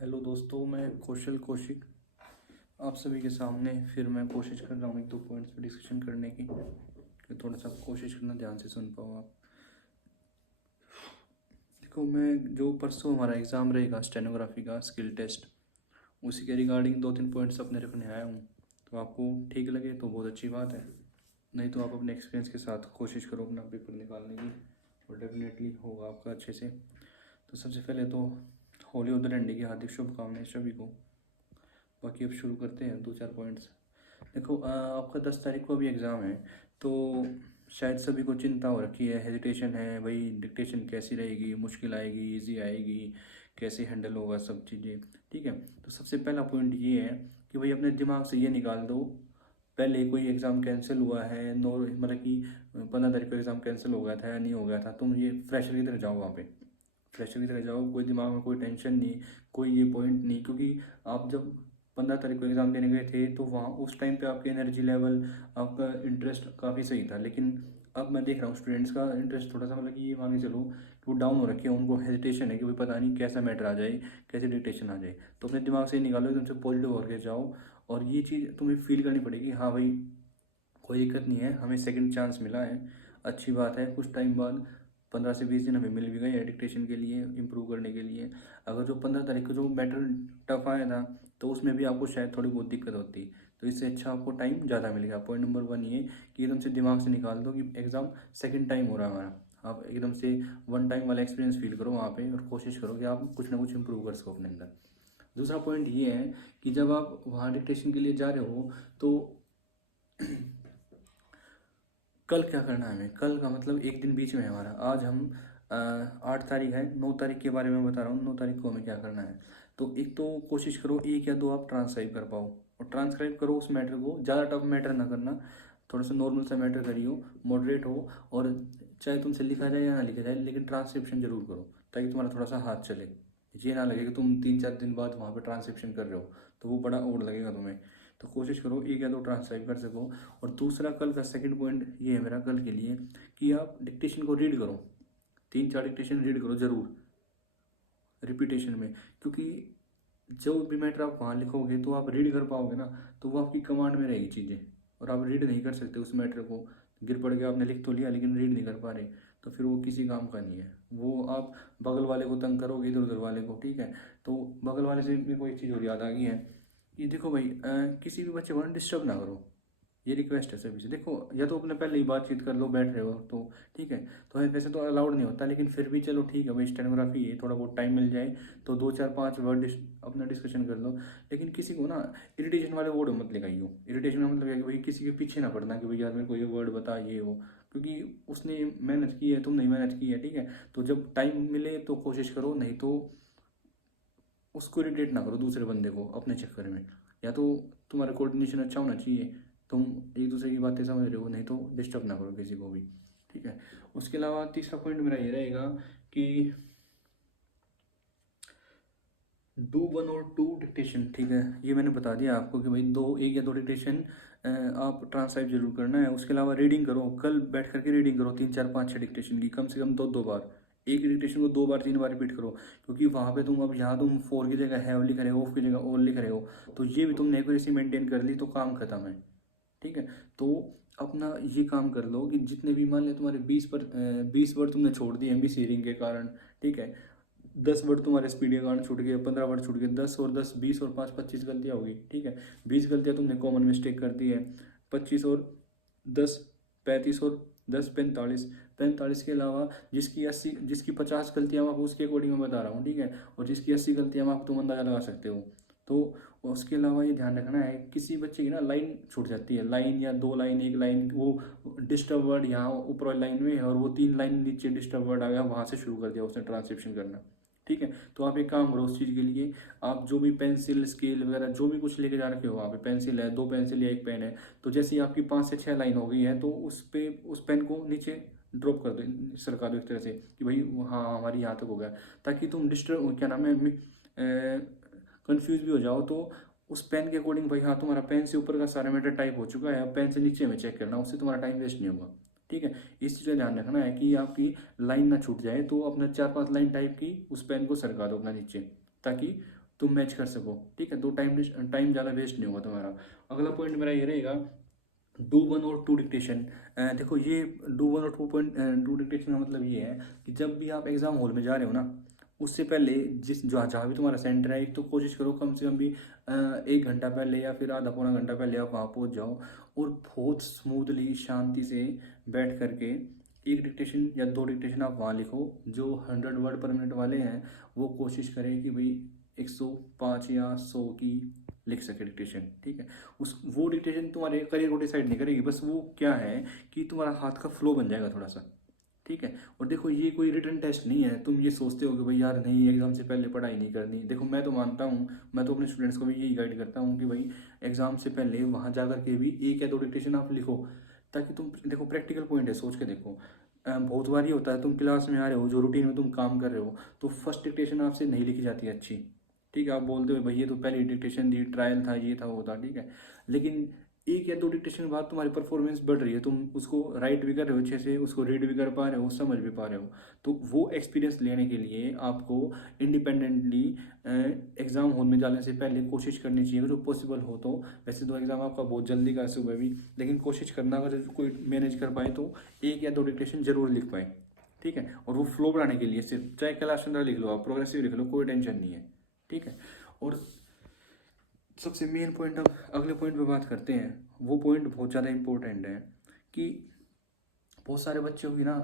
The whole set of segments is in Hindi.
हेलो दोस्तों, मैं कौशल कौशिक आप सभी के सामने फिर मैं कोशिश कर रहा हूँ एक दो पॉइंट्स पे डिस्कशन करने की कि थोड़ा सा कोशिश करना, ध्यान से सुन पाओ आप। देखो, मैं जो परसों हमारा एग्ज़ाम रहेगा स्टेनोग्राफी का स्किल टेस्ट, उसी के रिगार्डिंग दो तीन पॉइंट्स अपने रखने आया हूँ। तो आपको ठीक लगे तो बहुत अच्छी बात है, नहीं तो आप अपने एक्सपीरियंस के साथ कोशिश करो अपना पेपर निकालने की, और डेफिनेटली होगा आपका अच्छे से। तो सबसे पहले तो होली ऑफ द डंडे की हार्दिक शुभकामनाएं सभी को। बाकी अब शुरू करते हैं दो चार पॉइंट्स। देखो, आपका 10 तारीख को अभी एग्ज़ाम है, तो शायद सभी को चिंता हो रखी है, हेजिटेशन है भाई, डिक्टेशन कैसी रहेगी, मुश्किल आएगी, इजी आएगी, कैसे हैंडल होगा सब चीज़ें। ठीक है, तो सबसे पहला पॉइंट ये है कि भाई अपने दिमाग से ये निकाल दो, पहले कोई एग्ज़ाम कैंसिल हुआ है, नो मतलब कि 15 तारीख को एग्ज़ाम कैंसिल हो गया था या नहीं हो गया था, तुम ये फ्रेशर की तरह जाओ वहाँ पे, फ्रेशर की तरह जाओ, कोई दिमाग में कोई टेंशन नहीं, कोई ये पॉइंट नहीं। क्योंकि आप जब 15 तारीख को एग्ज़ाम देने गए थे तो वहाँ उस टाइम पे आपकी एनर्जी लेवल, आपका इंटरेस्ट काफ़ी सही था, लेकिन अब मैं देख रहा हूँ स्टूडेंट्स का इंटरेस्ट थोड़ा सा, मतलब कि ये मान के चलो कि वो डाउन हो रखे हैं, उनको हेजिटेशन है कि भाई पता नहीं कैसा मैटर आ जाए, कैसे डिक्टेशन आ जाए। तो अपने दिमाग से ही निकालो, एकदम से पॉजिटिव होकर जाओ, और ये चीज़ तुम्हें फील करनी पड़ेगी, हाँ भाई कोई दिक्कत नहीं है, हमें सेकंड चांस मिला है, अच्छी बात है। कुछ टाइम बाद 15 से 20 दिन हमें मिल भी गए डिक्टेशन के लिए, इम्प्रूव करने के लिए। अगर जो 15 तारीख को जो मैटर टफ आया था तो उसमें भी आपको शायद थोड़ी बहुत दिक्कत होती, तो इससे अच्छा आपको टाइम ज़्यादा मिल गया। पॉइंट नंबर 1 ये कि एकदम से दिमाग से निकाल दो कि एग्ज़ाम सेकेंड टाइम हो रहा है हमारा, आप एकदम से वन टाइम वाला एक्सपीरियंस फील करो वहाँ पे, और कोशिश करो कि आप कुछ ना कुछ इम्प्रूव कर सको अपने अंदर। दूसरा पॉइंट ये है कि जब आप वहाँ डिक्टेशन के लिए जा रहे हो तो कल क्या करना है हमें, कल का मतलब एक दिन बीच में है हमारा। आज हम 8 तारीख है, 9 तारीख के बारे में बता रहा हूँ, 9 तारीख को हमें क्या करना है। तो एक तो कोशिश करो एक या दो आप ट्रांसक्राइब कर पाओ, और ट्रांसक्राइब करो उस मैटर को, ज़्यादा टफ मैटर ना करना, थोड़ा सा नॉर्मल सा मैटर करियो, मॉडरेट हो, और चाहे तुमसे लिखा जाए या ना लिखा जाए, लेकिन ट्रांसक्रिप्शन जरूर करो, ताकि तुम्हारा थोड़ा सा हाथ चले। ये ना लगे कि तुम 3-4 दिन बाद वहाँ पर ट्रांसक्रिप्शन कर रहे हो, तो वो बड़ा ओड लगेगा तुम्हें। तो कोशिश करो एक या दो ट्रांसक्राइब कर सको। और दूसरा, कल का सेकंड पॉइंट ये है मेरा कल के लिए कि आप डिक्टेशन को रीड करो, 3-4 डिक्टेशन रीड करो जरूर रिपीटेशन में, क्योंकि जो भी मैटर आप वहाँ लिखोगे तो आप रीड कर पाओगे ना, तो वो आपकी कमांड में रहेगी चीज़ें, और आप रीड नहीं कर सकते उस मैटर को, गिर पड़ के आपने लिख तो लिया लेकिन रीड नहीं कर पा रहे, तो फिर वो किसी काम का नहीं है। वो आप बगल वाले को तंग करोगे, इधर उधर वाले को, ठीक है। तो बगल वाले से मेरे को एक चीज़ और याद आ गई है कि देखो भाई, किसी भी बच्चे को ना डिस्टर्ब ना करो, ये रिक्वेस्ट है सभी से। देखो, या तो अपने पहले ही बातचीत कर लो, बैठ रहे हो तो ठीक है, तो वैसे तो अलाउड नहीं होता, लेकिन फिर भी चलो ठीक है भाई, स्टेनोग्राफी है, थोड़ा बहुत टाइम मिल जाए तो 2-4-5 वर्ड अपना डिस्कशन कर लो। लेकिन किसी को ना इरिटेशन वाले वर्ड मत लगाइयो। इरिटेशन का मतलब है कि भाई किसी के पीछे ना पड़ना कि भाई यार मेरे को ये वर्ड बता, ये वो, क्योंकि उसने मेहनत की है, तुमने मेहनत की है, ठीक है। तो जब टाइम मिले तो कोशिश करो, नहीं तो उसको इरिटेट ना करो दूसरे बंदे को अपने चक्कर में। या तो तुम्हारा कोऑर्डिनेशन अच्छा होना चाहिए, तुम एक दूसरे की बातें समझ रहे हो, नहीं तो डिस्टर्ब ना करो किसी को भी, ठीक है। उसके अलावा तीसरा पॉइंट मेरा ये रहेगा कि डू 1 और 2 डिक्टेशन, ठीक है। ये मैंने बता दिया आपको कि भाई एक या दो डिक्टेशन आप ट्रांसक्राइब जरूर करना है। उसके अलावा रीडिंग करो, कल बैठ करके रीडिंग करो 3-4-5-6 डिक्टेशन की, कम से कम 2-2 बार। एक डिक्टेशन को 2 बार 3 बार रिपीट करो, क्योंकि वहाँ पे तुम अब यहाँ तुम फोर की जगह हैव लिख रहे हो, ऑफ की जगह ऑल लिख रहे हो, तो ये भी तुमने एक्यूरेसी मेंटेन कर ली तो काम खत्म है, ठीक है। तो अपना ये काम कर लो कि जितने भी, मान लिया तुम्हारे 20 वर्ड तुमने छोड़ दिए एमबी रीडिंग के कारण, ठीक है। 10 वर्ड तुम्हारे स्पीड के कारण छूट गए, 15 वर्ड छूट गए, 10 और 10 20 और 5 25 गलतियाँ होगी, ठीक है। 20 गलतियाँ तुमने कॉमन मिस्टेक कर दी है, 25 और 10 35 और 10 45, 45 के अलावा जिसकी 80 जिसकी 50 गलतियाँ आप उसके अकॉर्डिंग मैं बता रहा हूँ, ठीक है। और जिसकी 80 गलतियाँ आप तुम अंदाजा लगा सकते हो। तो उसके अलावा ये ध्यान रखना है, किसी बच्चे की ना लाइन छूट जाती है, लाइन या 2 लाइन, एक लाइन, वो डिस्टर्ब वर्ड यहाँ ऊपर वाली लाइन में है और वो 3 लाइन नीचे डिस्टर्ब वर्ड आ गया, वहाँ से शुरू कर दिया उसने ट्रांसक्रिप्शन करना, ठीक है। तो आप एक काम करो उस चीज़ के लिए, आप जो भी पेंसिल स्केल वगैरह जो भी कुछ लेके जा रखे हो, वहाँ पे पेंसिल है, 2 पेंसिल या 1 पेन है, तो जैसे ही आपकी 5 से 6 लाइन हो गई है तो उस पेन को नीचे ड्रॉप कर दो, सरका दो एक तरह से कि भाई हाँ हमारी यहाँ तक हो गया, ताकि तुम डिस्टर्ब क्या नाम है कंफ्यूज भी हो जाओ तो उस पेन के अकॉर्डिंग भाई हाँ तुम्हारा पेन से ऊपर का सारा मैटर टाइप हो चुका है, अब पेन से नीचे में चेक करना, उससे तुम्हारा टाइम वेस्ट नहीं होगा, ठीक है। इस चीज़ का ध्यान रखना है कि आपकी लाइन ना छूट जाए, तो अपना 4-5 लाइन टाइप की उस पेन को सरका दो अपना नीचे, ताकि तुम मैच कर सको, ठीक है। तो टाइम ज़्यादा वेस्ट नहीं होगा तुम्हारा। अगला पॉइंट मेरा ये रहेगा, डू वन और टू डिक्टेशन। देखो ये डू वन और टू डिक्टेशन का मतलब ये है कि जब भी आप एग्ज़ाम हॉल में जा रहे हो ना, उससे पहले जिस जहाँ भी तुम्हारा सेंटर है, एक तो कोशिश करो कम से कम भी 1 घंटा पहले या फिर आधा पौना घंटा पहले आप वहाँ पहुँच जाओ, और बहुत स्मूथली शांति से बैठ करके एक डिक्टेशन या 2 डिक्टेशन आप वहाँ लिखो। जो 100 वर्ड पर मिनट वाले हैं वो कोशिश करें कि भाई 105 या 100 की लिख सके डिक्टेशन, ठीक है। उस वो डिक्टेशन तुम्हारे करियर को डिसाइड नहीं करेगी, बस वो क्या है कि तुम्हारा हाथ का फ्लो बन जाएगा थोड़ा सा, ठीक है। और देखो ये कोई रिटन टेस्ट नहीं है, तुम ये सोचते हो कि भाई यार नहीं एग्जाम से पहले पढ़ाई नहीं करनी। देखो मैं तो मानता हूँ, मैं तो अपने स्टूडेंट्स को भी यही गाइड करता हूँ कि भाई एग्जाम से पहले वहाँ जा करके भी 1 या 2 डिक्टेशन आप लिखो, ताकि तुम देखो प्रैक्टिकल पॉइंट है, सोच के देखो। बहुत बार ये होता है तुम क्लास में आ रहे हो, जो रूटीन में तुम काम कर रहे हो, तो फर्स्ट डिक्टेशन आपसे नहीं लिखी जाती है अच्छी, ठीक है। आप बोलते हो भाई ये तो पहली डिक्टेशन दी, ट्रायल था, ये था वो था, ठीक है। लेकिन 1 या 2 डिक्टेशन के बाद तुम्हारी परफॉर्मेंस बढ़ रही है, तुम उसको राइट भी कर रहे हो अच्छे से, उसको रीड भी कर पा रहे हो, समझ भी पा रहे हो। तो वो एक्सपीरियंस लेने के लिए आपको इंडिपेंडेंटली एग्ज़ाम हॉल में जाने से पहले कोशिश करनी चाहिए, अगर जो पॉसिबल हो तो। वैसे तो एग्ज़ाम आपका बहुत जल्दी का है सुबह भी, लेकिन कोशिश करना अगर कोई मैनेज कर पाए तो 1 या 2 डिक्टेशन जरूर लिख पाए, ठीक है। और वो फ्लो बढ़ाने के लिए सिर्फ चाहे क्लास अंदर लिख लो, आप प्रोग्रेसिव लिख लो, कोई टेंशन नहीं है, ठीक है। और सबसे मेन पॉइंट, अब अगले पॉइंट पे बात करते हैं। वो पॉइंट बहुत ज़्यादा इंपॉर्टेंट है कि बहुत सारे बच्चों की ना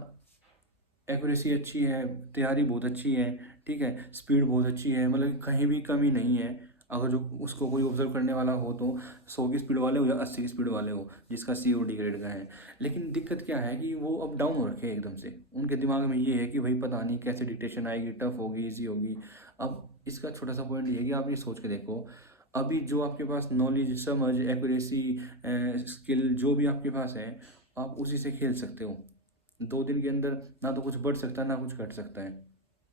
एक्यूरेसी अच्छी है, तैयारी बहुत अच्छी है, ठीक है, स्पीड बहुत अच्छी है, मतलब कहीं भी कमी नहीं है। अगर जो उसको कोई ऑब्जर्व करने वाला हो तो 100 की स्पीड वाले हो या 80 की स्पीड वाले हो, जिसका COD ग्रेड का है। लेकिन दिक्कत क्या है कि वो अप डाउन हो रखे हैं एकदम से, उनके दिमाग में ये है कि भाई पता नहीं कैसे डिक्टेशन आएगी, टफ होगी, ईजी होगी। अब इसका छोटा सा पॉइंट ये है कि आप ये सोच के देखो, अभी जो आपके पास नॉलेज, समझ, एक्यूरेसी, स्किल जो भी आपके पास है, आप उसी से खेल सकते हो। 2 दिन के अंदर ना तो कुछ बढ़ सकता है ना कुछ घट सकता है,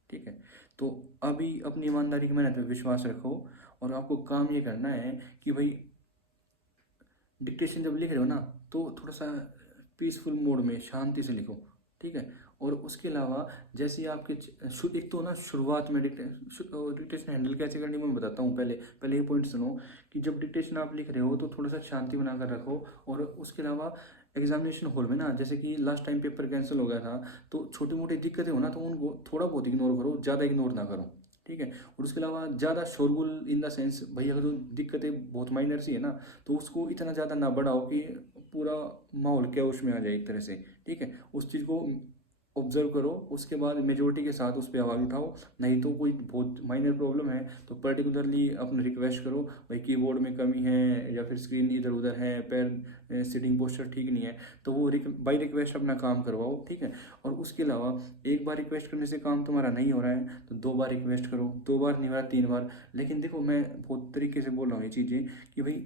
ठीक है। तो अभी अपनी ईमानदारी की मेहनत पे विश्वास रखो, और आपको काम ये करना है कि भाई डिक्टेशन जब लिख रहे हो ना, तो थोड़ा सा पीसफुल मोड में शांति से लिखो, ठीक है। और उसके अलावा जैसे ही आपके एक तो ना शुरुआत में डिक्टेशन हैंडल कैसे करनी मैं बताता हूँ। पहले पहले ये पॉइंट सुनो कि जब डिक्टेशन आप लिख रहे हो तो थोड़ा सा शांति बनाकर रखो। और उसके अलावा एग्जामिनेशन हॉल में ना, जैसे कि लास्ट टाइम पेपर कैंसिल हो गया था, तो छोटी मोटी दिक्कतें हो ना, तो उनको थोड़ा बहुत इग्नोर करो, ज़्यादा इग्नोर ना करो, ठीक है। और उसके अलावा ज़्यादा शोरगुल इन द सेंस, भाई अगर जो दिक्कतें बहुत माइनर सी है ना, तो उसको इतना ज़्यादा ना बढ़ाओ कि पूरा माहौल कैओस में आ जाए एक तरह से, ठीक है। उस चीज़ को ऑब्जर्व करो, उसके बाद मेजोरिटी के साथ उस पर आवाज़ उठाओ। नहीं तो कोई बहुत माइनर प्रॉब्लम है तो पर्टिकुलरली अपने रिक्वेस्ट करो, भाई कीबोर्ड में कमी है या फिर स्क्रीन इधर उधर है, पैर सिटिंग पोस्चर ठीक नहीं है, तो वो बाई रिक्वेस्ट अपना काम करवाओ, ठीक है। और उसके अलावा एक बार रिक्वेस्ट करने से काम तुम्हारा नहीं हो रहा है तो 2 बार रिक्वेस्ट करो, 2 बार नहीं हो रहा 3 बार। लेकिन देखो मैं बहुत तरीके से बोल रहा हूँ ये चीज़ें कि भाई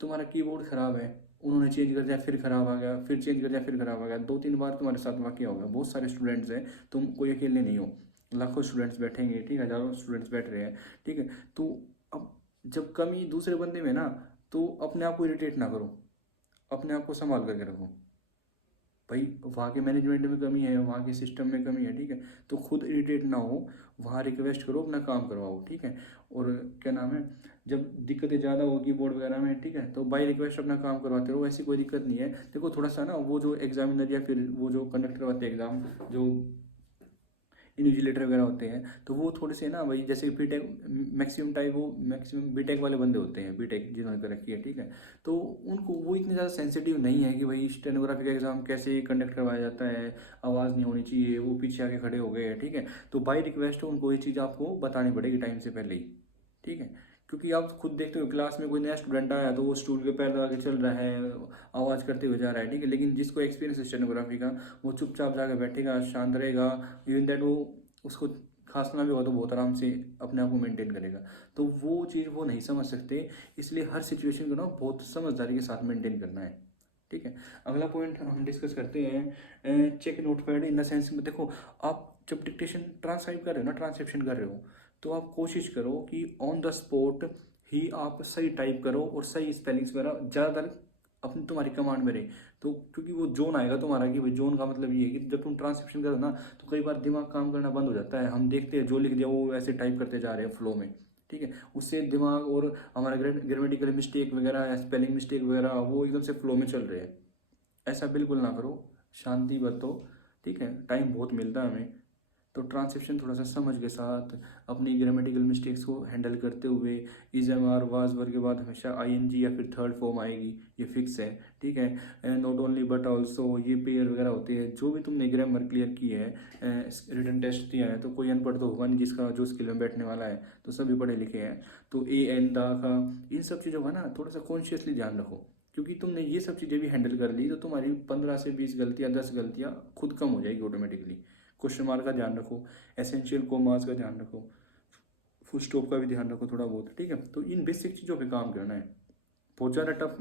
तुम्हारा कीबोर्ड ख़राब है, उन्होंने चेंज कर दिया, फिर ख़राब आ गया, फिर चेंज कर दिया, फिर ख़राब आ गया, 2-3 बार तुम्हारे साथ वाक़या होगा। बहुत सारे स्टूडेंट्स हैं, तुम कोई अकेले नहीं हो, लाखों स्टूडेंट्स बैठेंगे, ठीक है, हज़ारों स्टूडेंट्स बैठ रहे हैं, ठीक है। तो अब जब कमी दूसरे बंदे में ना, तो अपने आप को इरिटेट ना करो, अपने आप को संभाल करके रखो। भाई वहाँ के मैनेजमेंट में कमी है, वहाँ के सिस्टम में कमी है, ठीक है, तो खुद इरिटेट ना हो, वहाँ रिक्वेस्ट करो, अपना काम करवाओ, ठीक है। और क्या नाम है, जब दिक्कतें ज़्यादा होगी बोर्ड वगैरह में, ठीक है, तो बाई रिक्वेस्ट अपना काम करवाते रहो, ऐसी कोई दिक्कत नहीं है। देखो थोड़ा सा ना वो जो एग्जामिनर या फिर वो जो कंडक्ट करवाते हैं एग्ज़ाम, जो इन्विजिलेटर वगैरह होते हैं, तो वो थोड़े से ना भाई जैसे बीटेक मैक्सिमम टाइप, वो मैक्सिमम बीटेक वाले बंदे होते हैं, बीटेक जिन्होंने कर रखी है, ठीक है। तो उनको वो इतने ज़्यादा सेंसिटिव नहीं है कि भाई स्टेनोग्राफी का एग्ज़ाम कैसे कंडक्ट करवाया जाता है, आवाज़ नहीं होनी चाहिए, वो पीछे आके खड़े हो गए हैं, ठीक है। तो बाई रिक्वेस्ट उनको ये चीज़ आपको बतानी पड़ेगी टाइम से पहले ही, ठीक है। क्योंकि आप खुद देखते हो क्लास में कोई नया स्टूडेंट आया तो वो स्टूल के पैर लगा के चल रहा है, आवाज़ करते हुए जा रहा है, ठीक है। लेकिन जिसको एक्सपीरियंस है स्टेनोग्राफी का, वो चुपचाप जाकर बैठेगा, शांत रहेगा, इवन दैट वो उसको खांसना भी होगा तो बहुत आराम से अपने आप को मेंटेन करेगा। तो वो चीज़ वो नहीं समझ सकते, इसलिए हर सिचुएशन को ना बहुत समझदारी के साथ मेंटेन करना है, ठीक है। अगला पॉइंट हम डिस्कस करते हैं, check notepad in the sense में। देखो आप जब डिक्टेशन ट्रांसक्राइब कर रहे हो ना, ट्रांसक्रिप्शन कर रहे हो, तो आप कोशिश करो कि ऑन द स्पॉट ही आप सही टाइप करो और सही स्पेलिंग्स वगैरह ज़्यादातर अपनी तुम्हारी कमांड में रहे। तो क्योंकि वो जोन आएगा तुम्हारा, कि भाई जोन का मतलब ये है कि जब तुम ट्रांसक्रिप्शन करो ना, तो कई बार दिमाग काम करना बंद हो जाता है, हम देखते हैं जो लिख दिया वो ऐसे टाइप करते जा रहे हैं फ्लो में, ठीक है। उससे दिमाग और हमारा ग्रामेटिकल मिस्टेक वगैरह या स्पेलिंग मिस्टेक वगैरह वो एकदम से फ्लो में चल रहे हैं। ऐसा बिल्कुल ना करो, शांति बरतो, ठीक है। टाइम बहुत मिलता है हमें, तो ट्रांसक्रिप्शन थोड़ा सा समझ के साथ अपनी ग्रामेटिकल मिस्टेक्स को हैंडल करते हुए, इज एम आर वाज वर के बाद हमेशा आईएनजी या फिर थर्ड फॉर्म आएगी, ये फिक्स है, ठीक है। नॉट ओनली बट ऑल्सो, ये पेयर वगैरह होती है। जो भी तुमने ग्रामर क्लियर की है, रिटन टेस्ट दिया है, तो कोई अनपढ़ तो होगा नहीं जिसका जो स्किल में बैठने वाला है, तो सभी पढ़े लिखे हैं। तो ए एन दा का इन सब चीज़ों का ना थोड़ा सा कॉन्शियसली ध्यान रखो, क्योंकि तुमने ये सब चीज़ें भी हैंडल कर ली तो तुम्हारी 15 से 20 गलतियाँ, 10 गलतियाँ खुद कम हो जाएगी ऑटोमेटिकली। क्वेश्चन मार्क का ध्यान रखो, एसेंशियल कोमास का ध्यान रखो, फुल स्टॉप का भी ध्यान रखो थोड़ा बहुत, ठीक है। तो इन बेसिक चीज़ों पे काम करना है, बहुत ज़्यादा टफ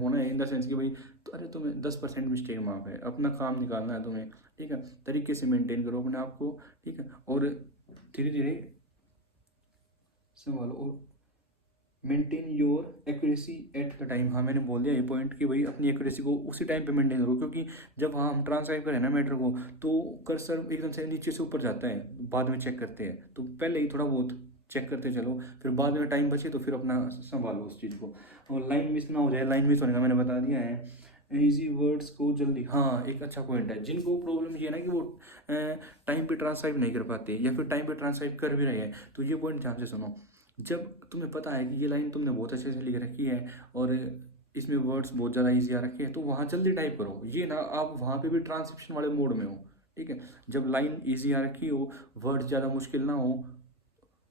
होना है इन द सेंस कि भाई तो अरे तुम्हें 10% मिस्टेक माफ है, अपना काम निकालना है तुम्हें, ठीक है। तरीके से मेंटेन करो अपने आप को, ठीक है। और धीरे धीरे संभालो और maintain your accuracy at the time. हाँ मैंने बोल दिया ये पॉइंट कि भाई अपनी एक्यूरेसी को उसी टाइम पे मेंटेन करो, क्योंकि जब हम ट्रांसक्राइब करें ना मैटर को, तो कर्सर एकदम से नीचे से ऊपर जाता है, बाद में चेक करते हैं, तो पहले ही थोड़ा बहुत चेक करते चलो, फिर बाद में टाइम बचे तो फिर अपना संभालो उस चीज़ को, और लाइन मिस ना हो जाए। लाइन मिस होने का मैंने बता दिया है। इजी वर्ड्स को जल्दी, हाँ एक अच्छा पॉइंट है, जिनको प्रॉब्लम ये है ना कि वो टाइम पे ट्रांसक्राइब नहीं कर पाते या फिर टाइम पे ट्रांसक्राइब कर भी रहे हैं, तो ये पॉइंट ध्यान से सुनो। जब तुम्हें पता है कि ये लाइन तुमने बहुत अच्छे से लिख रखी है और इसमें वर्ड्स बहुत ज़्यादा ईजी आ रखे हैं, तो वहाँ जल्दी टाइप करो, ये ना आप वहाँ पे भी ट्रांसक्रिप्शन वाले मोड में हो, ठीक है। जब लाइन ईजी आ रखी हो, वर्ड ज़्यादा मुश्किल ना हो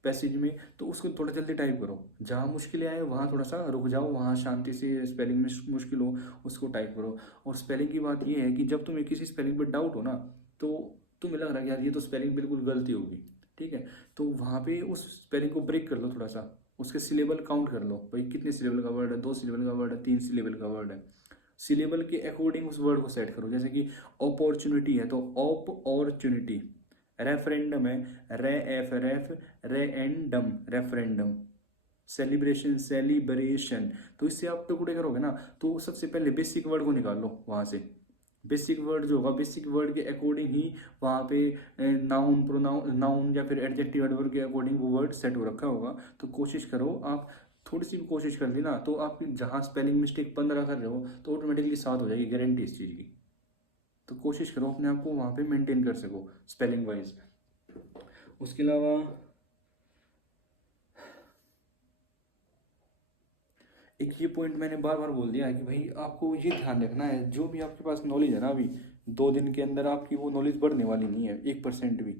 पैसेज में, तो उसको थोड़ा जल्दी टाइप करो। जहाँ मुश्किलें आए वहाँ थोड़ा सा रुक जाओ, वहाँ शांति से स्पेलिंग में मुश्किल हो उसको टाइप करो। और स्पेलिंग की बात ये है कि जब तुम्हें किसी स्पेलिंग पर डाउट हो ना, तो तुम्हें लग रहा है यार ये तो स्पेलिंग बिल्कुल गलती होगी, ठीक है, तो वहाँ पे उस स्पेलिंग को ब्रेक कर लो थोड़ा सा, उसके सिलेबल काउंट कर लो, भाई कितने सिलेबल का वर्ड है, 2 सिलेबल का वर्ड है, 3 सिलेबल का वर्ड है, सिलेबल के अकॉर्डिंग उस वर्ड को सेट करो। जैसे कि अपॉर्चुनिटी है तो अपॉर्चुनिटी, रेफरेंडम है रे एफ रेफ रे एंड डम रेफरेंडम, सेलिब्रेशन सेलिब्रेशन, तो इससे आप टुकड़े करोगे ना, तो सबसे पहले बेसिक वर्ड को निकाल लो वहाँ से। बेसिक वर्ड जो होगा, बेसिक वर्ड के अकॉर्डिंग ही वहाँ पे नाउन प्रोनाउन नाउन या फिर एडजेक्टिव एडवर्ब के अकॉर्डिंग वो वर्ड सेट हो रखा होगा। तो कोशिश करो आप, थोड़ी सी भी कोशिश कर ली ना, तो आप जहाँ स्पेलिंग मिस्टेक 15 कर रहे हो तो ऑटोमेटिकली 7 हो जाएगी, गारंटी इस चीज़ की। तो कोशिश करो अपने आप को वहाँ पे मेंटेन कर सको स्पेलिंग वाइज। उसके अलावा एक ये पॉइंट मैंने बार बार बोल दिया है कि भाई आपको ये ध्यान रखना है, जो भी आपके पास नॉलेज है ना, अभी 2 दिन के अंदर आपकी वो नॉलेज बढ़ने वाली नहीं है 1% भी।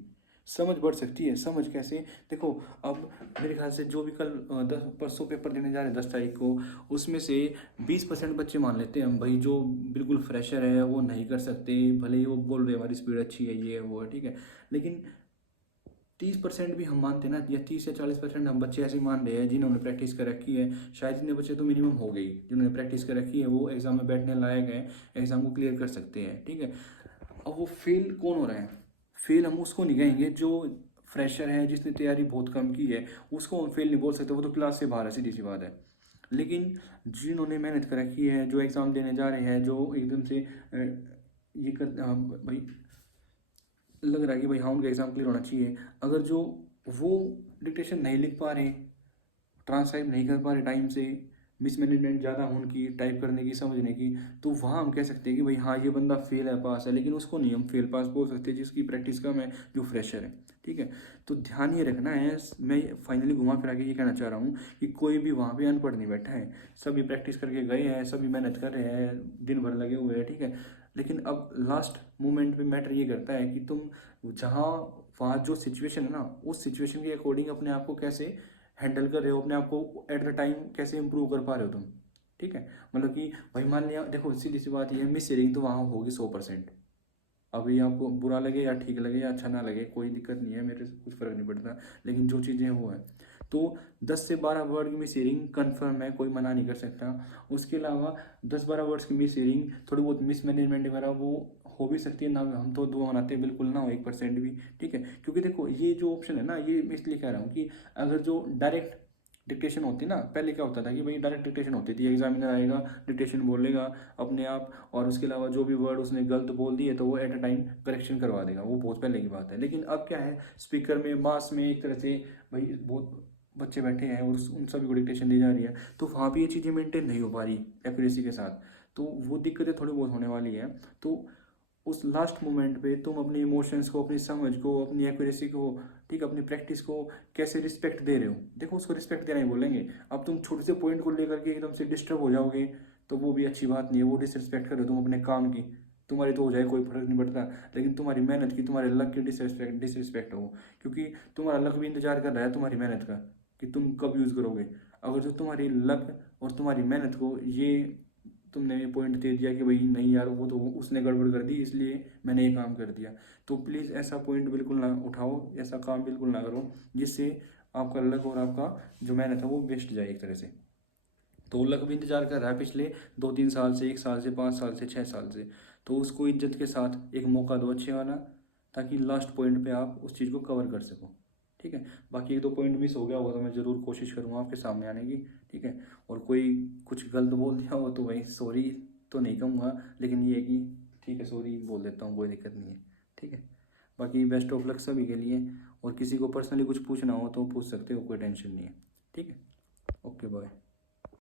समझ बढ़ सकती है, समझ कैसे, देखो अब मेरे ख्याल से जो भी कल 10 परसों पेपर देने जा रहे हैं 10 तारीख को, उसमें से 20% बच्चे मान लेते हैं हम भाई जो बिल्कुल फ्रेशर है वो नहीं कर सकते, भले ही वो बोल रहे हैं हमारी स्पीड अच्छी है ये है वो है, ठीक है, लेकिन 30% भी हम मानते ना, या 30 या 40% हम बच्चे ऐसे मान रहे हैं जिन्होंने प्रैक्टिस कर रखी है, शायद इतने बच्चे तो मिनिमम हो गई जिन्होंने प्रैक्टिस कर रखी है, वो एग्जाम में बैठने लायक है, एग्जाम को क्लियर कर सकते हैं, ठीक है। अब वो फेल कौन हो रहा है, फेल हम उसको नहीं कहेंगे जो फ्रेशर है जिसने तैयारी बहुत कम की है, उसको हम फेल नहीं बोल सकते, वो तो क्लास से बाहर है, सीधी सी बात है। लेकिन जिन्होंने मेहनत कर रखी है, जो एग्ज़ाम देने जा रहे हैं, जो एकदम से ये कर भाई लग रहा है कि भाई हाँ उनका एग्ज़ाम क्लियर होना चाहिए, अगर जो वो डिक्टेशन नहीं लिख पा रहे, ट्रांसक्राइब नहीं कर पा रहे टाइम से, मिसमैनेजमेंट ज़्यादा हो उनकी टाइप करने की समझने की, तो वहाँ हम कह सकते हैं कि भाई हाँ ये बंदा फेल है पास है, लेकिन उसको नहीं हम फेल पास बोल सकते जिसकी प्रैक्टिस कम है, जो फ्रेशर है, ठीक है। तो ध्यान ये रखना है, मैं फाइनली घुमा फिरा के ये कहना चाह रहा हूँ कि कोई भी वहाँ पे अनपढ़ नहीं बैठा है, सभी प्रैक्टिस करके गए हैं, सभी मेहनत कर रहे हैं, दिन भर लगे हुए हैं, ठीक है। लेकिन अब लास्ट मोमेंट पे मैटर ये करता है कि तुम जहाँ वहाँ जो सिचुएशन है ना, उस सिचुएशन के अकॉर्डिंग अपने आप को कैसे हैंडल कर रहे हो, अपने आप को एट द टाइम कैसे इंप्रूव कर पा रहे हो तुम, ठीक है। मतलब कि भाई मान लिया, देखो सीधी सी बात ये है, मिस रीडिंग तो वहाँ होगी 100%। अभी आपको बुरा लगे या ठीक लगे या अच्छा ना लगे कोई दिक्कत नहीं है, मेरे से कुछ फ़र्क नहीं पड़ता, लेकिन जो चीज़ें हैं वो है। तो 10 से 12 वर्ड की मिस रीडिंग कन्फर्म है, कोई मना नहीं कर सकता। उसके अलावा 10-12 वर्ड्स की मिस रीडिंग, थोड़ी बहुत मिस मैनेजमेंट वगैरह वो हो भी सकती है ना, हम तो दुआ मनाते हैं बिल्कुल ना हो 1% भी, ठीक है। क्योंकि देखो ये जो ऑप्शन है ना, ये मैं इसलिए कह रहा हूँ कि अगर जो डायरेक्ट डिक्टेशन होती ना, पहले क्या होता था कि भाई डायरेक्ट डिक्टेशन होती थी, एग्जामिनर आएगा डिक्टेशन बोलेगा अपने आप, और उसके अलावा जो भी वर्ड उसने गलत बोल दिए तो वो एट अ टाइम करेक्शन करवा देगा, वो बहुत पहले की बात है। लेकिन अब क्या है, स्पीकर में मास में एक तरह से भाई बहुत बच्चे बैठे हैं और उन सभी को डिक्टेशन दी जा रही है, तो वहाँ भी ये चीज़ें मेंटेन नहीं हो पा रही एक्यूरेसी के साथ, तो वो दिक्कतें थोड़ी बहुत होने वाली है। तो उस लास्ट मोमेंट पे तुम अपने इमोशंस को, अपनी समझ को, अपनी एक्यूरेसी को, ठीक, अपनी प्रैक्टिस को कैसे रिस्पेक्ट दे रहे हो। देखो उसको रिस्पेक्ट देना ही बोलेंगे। अब तुम छोटे से पॉइंट को लेकर के एकदम से डिस्टर्ब हो जाओगे तो वो भी अच्छी बात नहीं है, वो डिसरिस्पेक्ट करो तुम अपने काम की। तुम्हारी तो हो जाए कोई फर्क नहीं पड़ता, लेकिन तुम्हारी मेहनत की, तुम्हारे लक की डिसरिस्पेक्ट हो, क्योंकि तुम्हारा लक भी इंतजार कर रहा है तुम्हारी मेहनत का कि तुम कब यूज़ करोगे। अगर जो तुम्हारी लक और तुम्हारी मेहनत को ये तुमने ये पॉइंट दे दिया कि भाई नहीं यार वो तो उसने गड़बड़ कर दी इसलिए मैंने ये काम कर दिया, तो प्लीज़ ऐसा पॉइंट बिल्कुल ना उठाओ, ऐसा काम बिल्कुल ना करो जिससे आपका लक और आपका जो मेहनत है वो वेस्ट जाए एक तरह से। तो लक भी इंतजार कर रहा है पिछले 2-3 साल से, 1 साल से, 5 साल से, 6 साल से, तो उसको इज्जत के साथ एक मौका दो अच्छे वाला, ताकि लास्ट पॉइंट पे आप उस चीज़ को कवर कर सको। ठीक है, बाकी 1-2 पॉइंट मिस हो गया होगा तो मैं ज़रूर कोशिश करूँगा आपके सामने आने की। ठीक है, और कोई कुछ गलत बोल दिया हो तो भाई सॉरी तो नहीं कहूँगा, लेकिन ये है कि ठीक है सॉरी बोल देता हूँ, कोई दिक्कत नहीं है। ठीक है, बाकी बेस्ट ऑफ लक सभी के लिए, और किसी को पर्सनली कुछ पूछना हो तो पूछ सकते हो, कोई टेंशन नहीं है। ठीक है, ओके बाय।